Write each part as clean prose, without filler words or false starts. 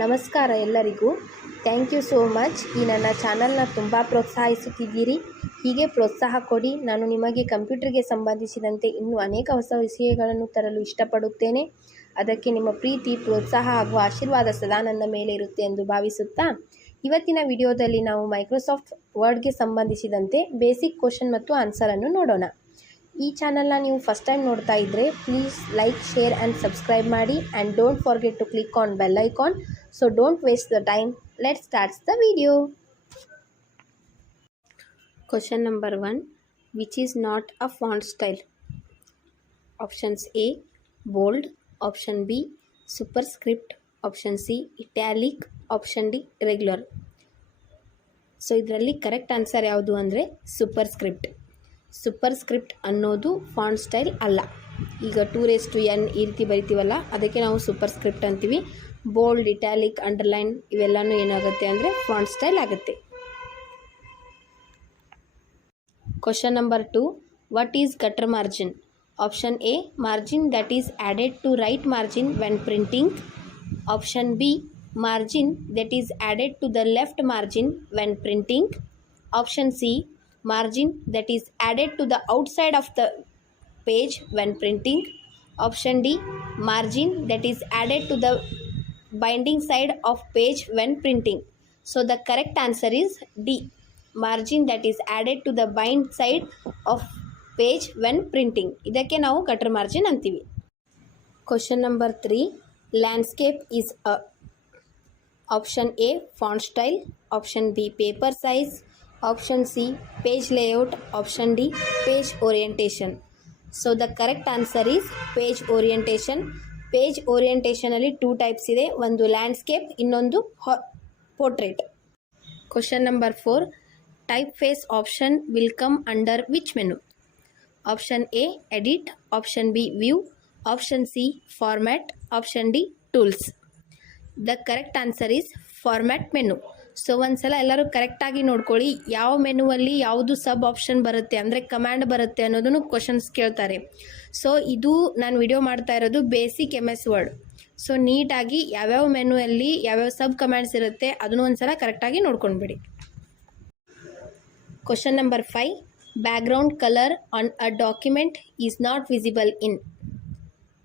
ನಮಸ್ಕಾರ ಎಲ್ಲರಿಗೂ. Thank you so much. ಈ ನನ್ನ ಚಾನಲ್ನ ತುಂಬ ಪ್ರೋತ್ಸಾಹಿಸುತ್ತಿದ್ದೀರಿ. ಹೀಗೆ ಪ್ರೋತ್ಸಾಹ ಕೊಡಿ. ನಾನು ನಿಮಗೆ ಕಂಪ್ಯೂಟರ್ಗೆ ಸಂಬಂಧಿಸಿದಂತೆ ಇನ್ನೂ ಅನೇಕ ಹೊಸ ವಿಷಯಗಳನ್ನು ತರಲು ಇಷ್ಟಪಡುತ್ತೇನೆ. ಅದಕ್ಕೆ ನಿಮ್ಮ ಪ್ರೀತಿ, ಪ್ರೋತ್ಸಾಹ ಹಾಗೂ ಆಶೀರ್ವಾದ ಸದಾ ನನ್ನ ಮೇಲೆ ಇರುತ್ತೆ ಎಂದು ಭಾವಿಸುತ್ತಾ ಇವತ್ತಿನ ವಿಡಿಯೋದಲ್ಲಿ ನಾವು ಮೈಕ್ರೋಸಾಫ್ಟ್ ವರ್ಡ್ಗೆ ಸಂಬಂಧಿಸಿದಂತೆ ಬೇಸಿಕ್ ಕ್ವಶನ್ ಮತ್ತು ಆನ್ಸರನ್ನು ನೋಡೋಣ. ಈ ಚಾನಲ್ನ ನೀವು ಫಸ್ಟ್ ಟೈಮ್ ನೋಡ್ತಾ ಇದ್ದರೆ please like, share and subscribe ಮಾಡಿ and don't forget to click on bell icon. So don't waste the time. Let's start the video. Question number 1. Which is not a font style? Options A. Bold. Option B. Superscript. Option C. Italic. Option D. Regular. So ಇದರಲ್ಲಿ correct answer ಯಾವುದು ಅಂದರೆ superscript. Superscript ಅನ್ನೋದು font style ಅಲ್ಲ. ಈಗ 2n ಈ ರೀತಿ ಬರಿತೀವಲ್ಲ, ಅದಕ್ಕೆ ನಾವು ಸೂಪರ್ಸ್ಕ್ರಿಪ್ಟ್ ಅಂತೀವಿ. ಬೋಲ್ಡ್, ಇಟ್ಯಾಲಿಕ್, ಅಂಡರ್ಲೈನ್ ಇವೆಲ್ಲನೂ ಏನಾಗುತ್ತೆ ಅಂದರೆ ಫಾಂಟ್ ಸ್ಟೈಲ್ ಆಗುತ್ತೆ. Question number 2. What is gutter margin? Option A. Margin that is added to right margin when printing. Option B. Margin that is added to the left margin when printing. Option C. Margin that is added to the outside of the page when printing. Option D. Margin that is added to the binding side of page when printing. So the correct answer is D. Margin that is added to the bind side of page when printing. ಇದಕ್ಕೆ ನಾವು gutter margin ಅಂತೀವಿ. Question number 3. Landscape is a. Option A. Font style. Option B. Paper size. Option C. Page layout. Option D. Page orientation. So the correct answer is page orientation. Page orientation ಅಲ್ಲಿ 2 types ಇದೆ. ಒಂದು landscape, ಇನ್ನೊಂದು portrait. Question number 4. Typeface option will come under which menu? Option A. Edit. Option B. View. Option C. Format. Option D. Tools. The correct answer is Format menu. So ಒಂದ್ಸಲ ಎಲ್ಲರೂ ಕರೆಕ್ಟಾಗಿ ನೋಡ್ಕೊಳ್ಳಿ, ಯಾವ ಮೆನುವಲ್ಲಿ ಯಾವುದು ಸಬ್ option ಬರುತ್ತೆ ಅಂದರೆ command ಬರುತ್ತೆ ಅನ್ನೋದನ್ನು ಕ್ವಶನ್ಸ್ ಕೇಳ್ತಾರೆ. ಸೊ ಇದು ನಾನು ವಿಡಿಯೋ ಮಾಡ್ತಾ ಇರೋದು ಬೇಸಿಕ್ MS ವರ್ಡ್. ಸೊ ನೀಟಾಗಿ ಯಾವ್ಯಾವ ಮೆನುವಲ್ಲಿ ಯಾವ್ಯಾವ ಸಬ್ ಕಮ್ಯಾಂಡ್ಸ್ ಇರುತ್ತೆ ಅದನ್ನು ಒಂದ್ಸಲ ಕರೆಕ್ಟಾಗಿ ನೋಡ್ಕೊಂಡ್ಬಿಡಿ. Question number 5. Background color on a document is not visible in.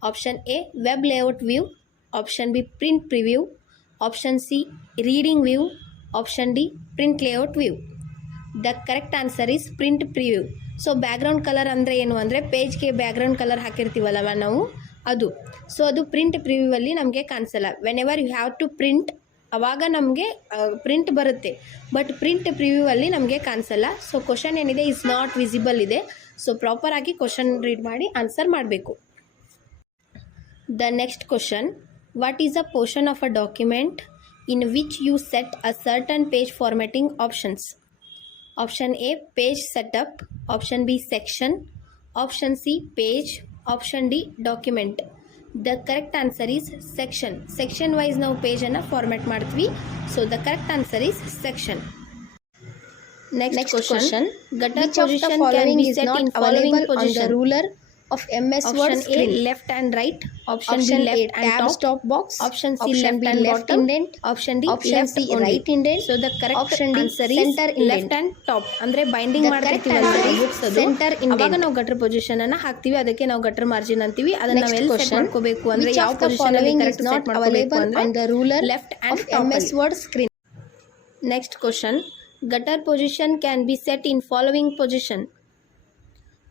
Option A. Web layout view. Option B. Print preview. Option C. Reading view. Option D. Print layout view. The correct answer is print preview. So background colour ಅಂದರೆ ಏನು ಅಂದರೆ ಪೇಜ್ಗೆ background colour ಹಾಕಿರ್ತೀವಲ್ಲವ ನಾವು, ಅದು. So ಅದು print ಪ್ರಿವ್ಯೂವಲ್ಲಿ ನಮಗೆ ಕಾಣಿಸಲ್ಲ. Whenever you have to print ಆವಾಗ ನಮಗೆ ಪ್ರಿಂಟ್ ಬರುತ್ತೆ, ಬಟ್ ಪ್ರಿಂಟ್ ಪ್ರಿವ್ಯೂವಲ್ಲಿ ನಮಗೆ ಕಾಣಿಸಲ್ಲ. ಸೊ ಕ್ವಶನ್ ಏನಿದೆ ಇಸ್ ನಾಟ್ ವಿಸಿಬಲ್ ಇದೆ. ಸೊ ಪ್ರಾಪರಾಗಿ ಕ್ವಶನ್ ರೀಡ್ ಮಾಡಿ ಆನ್ಸರ್ ಮಾಡಬೇಕು. The next question. What is a portion of a document in which you set a certain page formatting options? Option A. Page setup. Option B. Section. Option C. Page. Option D. Document. The correct answer is section. Section wise ನಾವು page ಅನ್ನು format ಮಾಡ್ತೀವಿ. So the correct answer is section. Next question. Gutter position can be set in following position. On the ruler of MS Word screen. Option A. Left and right. Option B. Left and top. Stop box. Option C. Left and left indent. Option D. Left right indent. So the correct answer is center indent. Left and top. ಅಂದ್ರೆ binding ಮಾಡ್ತಿರ್ತೀವಿ books ಅದು, centre indent. ಅವಾಗ ನಾವು gutter position ಅನ್ನ ಹಾಕ್ತಿವಿ, ಅದಕ್ಕೆ ನಾವು gutter margin ಅಂತೀವಿ. ಅದನ್ನ ನಾವು ಎಲ್ಲಿ ಸೆಟ್ ಮಾಡ್ಕೋಬೇಕು ಅಂದ್ರೆ ಯಾವ ಪೊಸಿಷನ್ ಅಲ್ಲಿ ಕರೆಕ್ಟ್ ಸೆಟ್ ಮಾಡ್ಕೋಬೇಕು ಅಂದ್ರೆ on the ruler left and top MS Word screen. Next question. Gutter position can be set in following position.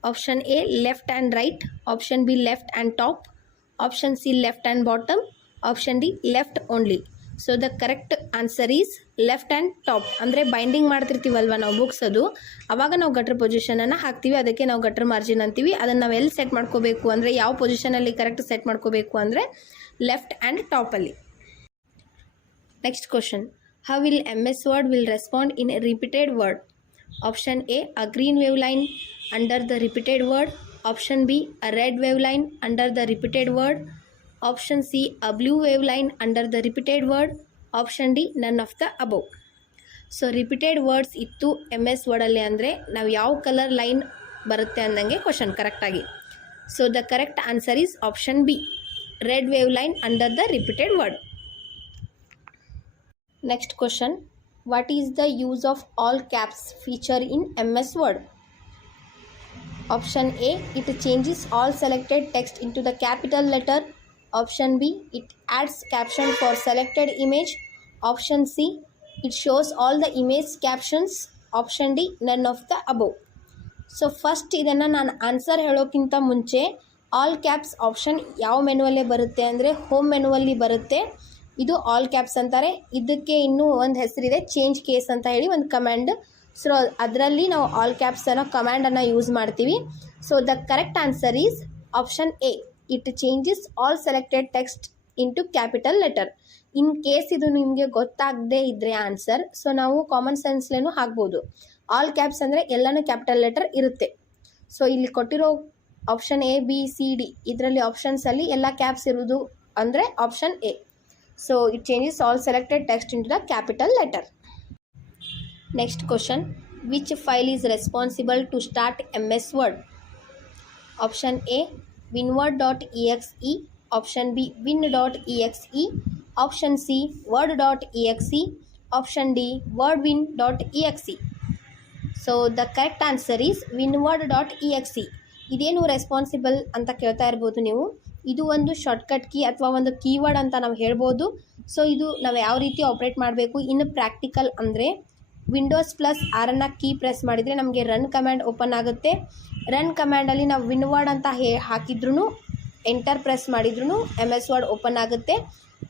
Option A. Left and right. Option B. Left and top. Option C. Left and bottom. Option D. Left only. So the correct answer is left and top. ಅಂದರೆ binding ಮಾಡ್ತಿರ್ತೀವಲ್ವ ನಾವು books ಅದು, ಅವಾಗ ನಾವು gutter ಪೊಸಿಷನನ್ನು ಹಾಕ್ತೀವಿ, ಅದಕ್ಕೆ ನಾವು gutter margin ಅಂತೀವಿ. ಅದನ್ನು ನಾವು ಎಲ್ಲಿ ಸೆಟ್ ಮಾಡ್ಕೋಬೇಕು ಅಂದರೆ ಯಾವ ಪೊಸಿಷನಲ್ಲಿ ಕರೆಕ್ಟ್ ಸೆಟ್ ಮಾಡ್ಕೋಬೇಕು ಅಂದರೆ ಲೆಫ್ಟ್ ಆ್ಯಂಡ್ ಟಾಪಲ್ಲಿ. Next question. How will MS Word will respond in a repeated word? Option A. A green wave line under the repeated word. Option B. A red wave line under the repeated word. Option C. A blue wave line under the repeated word. Option D. None of the above. So repeated words ಇತ್ತು MS ವರ್ಡಲ್ಲಿ ಅಂದರೆ ನಾವು ಯಾವ colour line ಬರುತ್ತೆ ಅಂದಂಗೆ question ಕರೆಕ್ಟಾಗಿ. So the correct answer is option B, red wave line under the repeated word. Next question. What is the use of all caps feature in MS Word? Option A. It changes all selected text into the capital letter. Option B. It adds caption for selected image. Option C. It shows all the image captions. Option D. None of the above. So first ಇದನ್ನು ನಾನು answer ಹೇಳೋಕ್ಕಿಂತ ಮುಂಚೆ all caps option ಯಾವ ಮೆನುವಲ್ಲೇ ಬರುತ್ತೆ ಅಂದರೆ home ಮೆನುವಲ್ಲಿ ಬರುತ್ತೆ. ಇದು all caps ಅಂತಾರೆ. ಇದಕ್ಕೆ ಇನ್ನೂ ಒಂದು ಹೆಸರಿದೆ, ಚೇಂಜ್ ಕೇಸ್ ಅಂತ ಹೇಳಿ ಒಂದು ಕಮ್ಯಾಂಡ್. ಸೊ ಅದರಲ್ಲಿ ನಾವು ಆಲ್ ಕ್ಯಾಪ್ಸ್ ಅನ್ನೋ ಕಮ್ಯಾಂಡನ್ನು ಯೂಸ್ ಮಾಡ್ತೀವಿ. So the correct answer is option A. It changes all selected text into capital letter. In case ಇದು ನಿಮಗೆ ಗೊತ್ತಾಗದೇ ಇದ್ದರೆ ಆನ್ಸರ್, ಸೊ ನಾವು ಕಾಮನ್ ಸೆನ್ಸ್ಲೇನು ಹಾಕ್ಬೋದು. ಆಲ್ ಕ್ಯಾಪ್ಸ್ ಅಂದರೆ ಎಲ್ಲನೂ ಕ್ಯಾಪಿಟಲ್ ಲೆಟರ್ ಇರುತ್ತೆ. ಸೊ ಇಲ್ಲಿ ಕೊಟ್ಟಿರೋ option A B C D ಇದರಲ್ಲಿ ಆಪ್ಷನ್ಸಲ್ಲಿ ಎಲ್ಲ ಕ್ಯಾಪ್ಸ್ ಇರೋದು ಅಂದರೆ option A. So it changes all selected text into the capital letter. Next question. Which file is responsible to start MS Word? Option A winword.exe. Option B win.exe. Option C word.exe. Option D wordwin.exe. So the correct answer is winword.exe. ಇದೇನು responsible ಅಂತ ಕೇಳ್ತಾ ಇರ್ಬೋದು ನೀವು. ಇದು ಒಂದು shortcut key ಅಥವಾ ಒಂದು keyword ಅಂತ ನಾವು ಹೇಳ್ಬೋದು. ಸೊ ಇದು ನಾವು ಯಾವ ರೀತಿ ಆಪ್ರೇಟ್ ಮಾಡಬೇಕು ಇನ್ನು ಪ್ರಾಕ್ಟಿಕಲ್ ಅಂದರೆ ವಿಂಡೋಸ್ ಪ್ಲಸ್ ಆರನ್ನು ಕೀ ಪ್ರೆಸ್ ಮಾಡಿದರೆ ನಮಗೆ ರನ್ ಕಮ್ಯಾಂಡ್ ಓಪನ್ ಆಗುತ್ತೆ. ರನ್ ಕಮ್ಯಾಂಡಲ್ಲಿ ನಾವು ವಿನ್ವರ್ಡ್ ಅಂತ ಹಾಕಿದ್ರೂ ಎಂಟರ್ ಪ್ರೆಸ್ ಮಾಡಿದ್ರೂ MS Word ಓಪನ್ ಆಗುತ್ತೆ.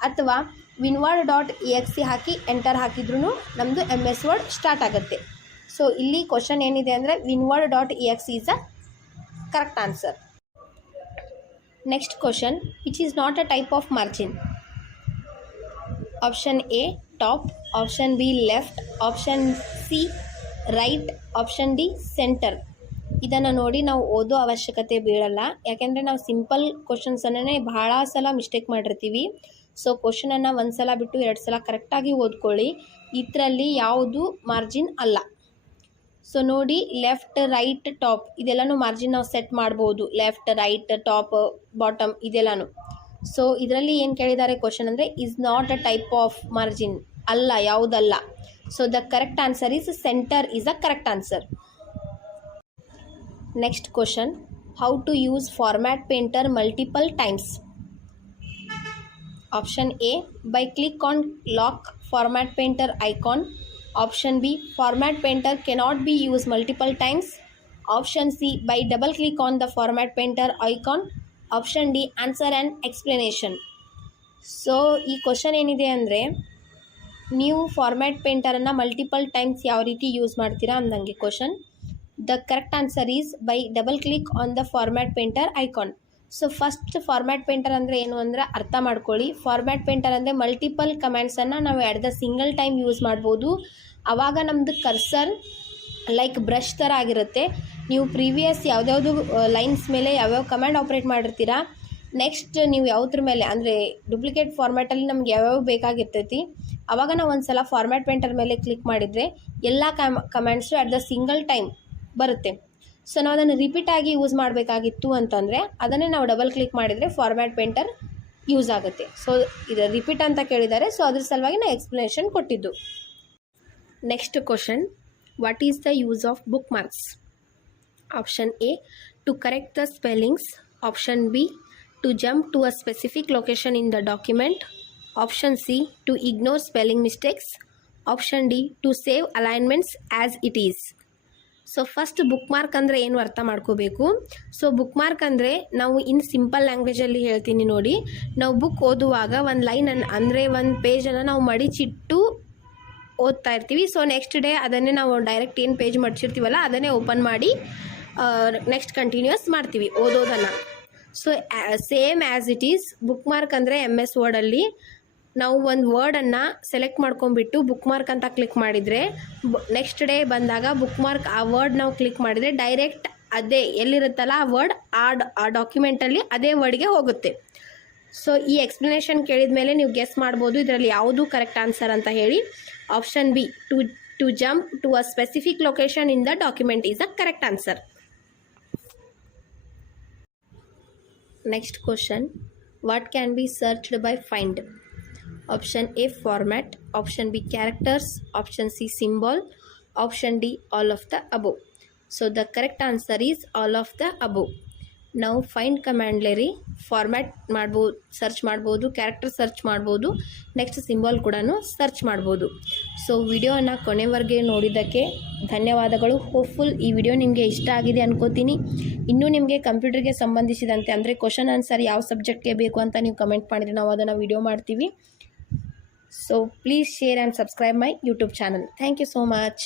ಅಥವಾ winword.exe ಹಾಕಿ ಎಂಟರ್ ಹಾಕಿದ್ರೂ ನಮ್ಮದು MS Word ಸ್ಟಾರ್ಟ್ ಆಗುತ್ತೆ. ಸೊ ಇಲ್ಲಿ ಕ್ವಶನ್ ಏನಿದೆ ಅಂದರೆ winword.exe is a correct answer. Next question. Which is not a type of margin? Option A top. Option B left. Option C right. Option D centre. ಇದನ್ನು ನೋಡಿ ನಾವು ಓದೋ ಅವಶ್ಯಕತೆ ಬೀಳಲ್ಲ, ಯಾಕೆಂದರೆ ನಾವು ಸಿಂಪಲ್ ಕ್ವಶನ್ಸನ್ನೇ ಭಾಳ ಸಲ ಮಿಸ್ಟೇಕ್ ಮಾಡಿರ್ತೀವಿ. ಸೊ ಕ್ವಶನನ್ನು ಒಂದು ಸಲ ಬಿಟ್ಟು 2 ಸಲ ಕರೆಕ್ಟಾಗಿ ಓದ್ಕೊಳ್ಳಿ. ಇದರಲ್ಲಿ ಯಾವುದು ಮಾರ್ಜಿನ್ ಅಲ್ಲ. ಸೊ ನೋಡಿ, ಲೆಫ್ಟ್ ರೈಟ್ ಟಾಪ್ ಇದೆಲ್ಲನೂ ಮಾರ್ಜಿನ್ ನಾವು ಸೆಟ್ ಮಾಡ್ಬೋದು. ಲೆಫ್ಟ್ ರೈಟ್ ಟಾಪ್ ಬಾಟಮ್ ಇದೆಲ್ಲನೂ. ಸೊ ಇದರಲ್ಲಿ ಏನು ಕೇಳಿದ್ದಾರೆ ಕ್ವಶನ್ ಅಂದರೆ is not a type of margin, ಅಲ್ಲ, ಯಾವುದಲ್ಲ. So the correct answer is centre is a correct answer. Next question. How to use format painter multiple times? Option A by click on lock format painter icon. Option B format painter cannot be used multiple times. Option C by double click on the format painter icon. Option D answer and explanation. So ಈ question ಏನಿದೆ ಅಂದರೆ ನೀವು format ಪೇಂಟರನ್ನು multiple times ಯಾವ ರೀತಿ use ಮಾಡ್ತೀರಾ ಅಂದಂಗೆ question. The correct answer is by double click on the format painter icon. So first format painter ಅಂದರೆ ಏನು ಅಂದರೆ ಅರ್ಥ ಮಾಡ್ಕೊಳ್ಳಿ. ಫಾರ್ಮ್ಯಾಟ್ ಪೇಂಟರ್ ಅಂದರೆ ಮಲ್ಟಿಪಲ್ ಕಮ್ಯಾಂಡ್ಸನ್ನು ನಾವು at the single time use ಮಾಡ್ಬೋದು. ಆವಾಗ ನಮ್ಮದು ಕರ್ಸರ್ ಲೈಕ್ ಬ್ರಷ್ ಥರ ಆಗಿರುತ್ತೆ. ನೀವು ಪ್ರೀವಿಯಸ್ ಯಾವುದ್ಯಾವುದು ಲೈನ್ಸ್ ಮೇಲೆ ಯಾವ್ಯಾವ ಕಮ್ಯಾಂಡ್ ಆಪ್ರೇಟ್ ಮಾಡಿರ್ತೀರಾ, ನೆಕ್ಸ್ಟ್ ನೀವು ಯಾವುದ್ರ ಮೇಲೆ ಅಂದರೆ ಡೂಪ್ಲಿಕೇಟ್ ಫಾರ್ಮ್ಯಾಟಲ್ಲಿ ನಮ್ಗೆ ಯಾವ್ಯಾವ ಬೇಕಾಗಿರ್ತೈತಿ, ಆವಾಗ ನಾವು ಒಂದು ಸಲ ಫಾರ್ಮ್ಯಾಟ್ ಪೇಂಟರ್ ಮೇಲೆ ಕ್ಲಿಕ್ ಮಾಡಿದರೆ ಎಲ್ಲ commands at the single time ಬರುತ್ತೆ. ಸೊ ನಾವು ಅದನ್ನು ರಿಪೀಟಾಗಿ ಯೂಸ್ ಮಾಡಬೇಕಾಗಿತ್ತು ಅಂತಂದರೆ ಅದನ್ನೇ ನಾವು ಡಬಲ್ ಕ್ಲಿಕ್ ಮಾಡಿದರೆ ಫಾರ್ಮ್ಯಾಟ್ ಪೇಂಟರ್ ಯೂಸ್ ಆಗುತ್ತೆ. ಸೊ ಇದು ರಿಪೀಟ್ ಅಂತ ಕೇಳಿದ್ದಾರೆ, ಸೊ ಅದ್ರ ಸಲುವಾಗಿ ನಾನು ಎಕ್ಸ್ಪ್ಲನೇಷನ್ ಕೊಟ್ಟಿದ್ದು. Next question. What is the use of bookmarks? Option A to correct the spellings. Option B to jump to a specific location in the document. Option C to ignore spelling mistakes. Option D to save alignments as it is. So first bookmark ಅಂದರೆ ಏನು ಅರ್ಥ ಮಾಡ್ಕೋಬೇಕು. So book mark ಅಂದರೆ ನಾವು in simple ಲ್ಯಾಂಗ್ವೇಜಲ್ಲಿ ಹೇಳ್ತೀನಿ ನೋಡಿ, ನಾವು book ಓದುವಾಗ ಒಂದು ಲೈನನ್ನು ಅಂದರೆ ಒಂದು ಪೇಜನ್ನು ನಾವು ಮಡಿಚಿಟ್ಟು ಓದ್ತಾ ಇರ್ತೀವಿ. ಸೊ ನೆಕ್ಸ್ಟ್ ಡೇ ಅದನ್ನೇ ನಾವು ಡೈರೆಕ್ಟ್ ಏನು ಪೇಜ್ ಮಡಿಸಿರ್ತೀವಲ್ಲ ಅದನ್ನೇ ಓಪನ್ ಮಾಡಿ ನೆಕ್ಸ್ಟ್ ಕಂಟಿನ್ಯೂಸ್ ಮಾಡ್ತೀವಿ ಓದೋದನ್ನು. So same as it is bookmark ಅಂದರೆ MS ವರ್ಡಲ್ಲಿ ನಾವು ಒಂದು ವರ್ಡನ್ನು ಸೆಲೆಕ್ಟ್ ಮಾಡ್ಕೊಂಡ್ಬಿಟ್ಟು ಬುಕ್ ಮಾರ್ಕ್ ಅಂತ ಕ್ಲಿಕ್ ಮಾಡಿದರೆ ನೆಕ್ಸ್ಟ್ ಡೇ ಬಂದಾಗ ಬುಕ್ ಮಾರ್ಕ್ ಆ ವರ್ಡ್ ನಾವು ಕ್ಲಿಕ್ ಮಾಡಿದರೆ ಡೈರೆಕ್ಟ್ ಅದೇ ಎಲ್ಲಿರುತ್ತಲ್ಲ ಆ ವರ್ಡ್ ಆ ಡಾಕ್ಯುಮೆಂಟಲ್ಲಿ ಅದೇ ವರ್ಡ್ಗೆ ಹೋಗುತ್ತೆ. ಸೊ ಈ ಎಕ್ಸ್ಪ್ಲನೇಷನ್ ಕೇಳಿದ ಮೇಲೆ ನೀವು ಗೆಸ್ ಮಾಡ್ಬೋದು ಇದರಲ್ಲಿ ಯಾವುದು ಕರೆಕ್ಟ್ ಆನ್ಸರ್ ಅಂತ ಹೇಳಿ. Option B to jump to a specific location in the document is a correct answer. Next question. What can be searched by find? Option A format, option B characters, option C symbol, option D all of the above. So the correct answer is all of the above. ನಾವು find ಕಮ್ಯಾಂಡ್ಲೇರಿ format ಮಾಡ್ಬೋದು, search ಮಾಡ್ಬೋದು, character search ಮಾಡ್ಬೋದು, next symbol ಕೂಡ search ಮಾಡ್ಬೋದು. So ವಿಡಿಯೋನ ಕೊನೆವರೆಗೆ ನೋಡಿದ್ದಕ್ಕೆ ಧನ್ಯವಾದಗಳು. Hopeful ಈ ವಿಡಿಯೋ ನಿಮಗೆ ಇಷ್ಟ ಆಗಿದೆ ಅನ್ಕೋತೀನಿ. ಇನ್ನೂ ನಿಮಗೆ ಕಂಪ್ಯೂಟರ್ಗೆ ಸಂಬಂಧಿಸಿದಂತೆ ಅಂದರೆ ಕ್ವಶನ್ ಆನ್ಸರ್ ಯಾವ ಸಬ್ಜೆಕ್ಟ್ಗೆ ಬೇಕು ಅಂತ ನೀವು ಕಮೆಂಟ್ ಮಾಡಿದರೆ ನಾವು ಅದನ್ನು ವಿಡಿಯೋ ಮಾಡ್ತೀವಿ. So please share and subscribe my YouTube channel. Thank you so much.